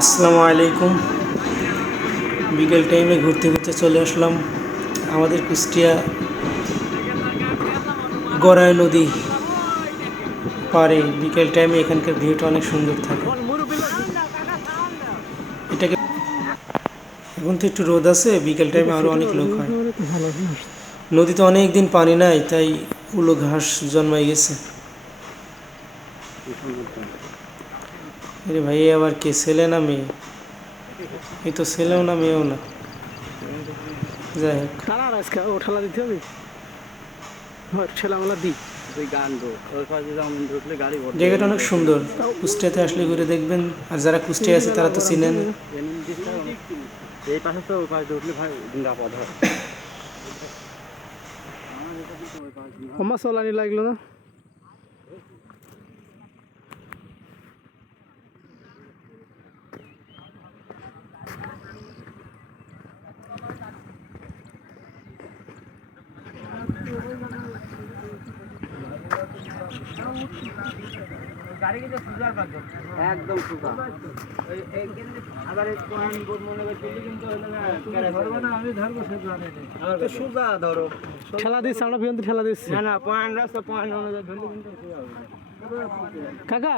আসসালামু আলাইকুম। বিকেল টাইমে ঘুরতে ঘুরতে চলে আসলাম আমাদের কুষ্টিয়া গড়াই নদী পাড়ে। বিকেল টাইমে এখানকার ভিউটা অনেক সুন্দর থাকে। এটাকে এখন তো একটু রোদ আছে, বিকেল টাইমে আরও অনেক লোক হয়। নদীতে অনেক দিন পানি নাই, তাই উলো ঘাস জন্মাই গেছে। আরে ভাই, আবার কে, ছেলে না মেয়ে? এই তো ছেলেও না মেয়েও না, যাই হোক। ঠেলা দিতে হবে, ঠেলামেলা দিই। জায়গাটা অনেক সুন্দর, কুষ্টিয়াতে আসলে ঘুরে দেখবেন। আর যারা কুষ্টিয়া আছে তারা তো চিনেন। এই পাশে তো ওই পাশে উঠলে ভাই নিরাপদ হয়। আমার চলানি লাগলো না। একদম সুজা আবার সুজা ধরো ঠেলা দিচ্ছে, আমরা পর্যন্ত ঠেলা দিচ্ছি। না না, পয়েন্ট রাস্তা পয়েন্ট অনুযায়ী ধরলে কিন্তু কাকা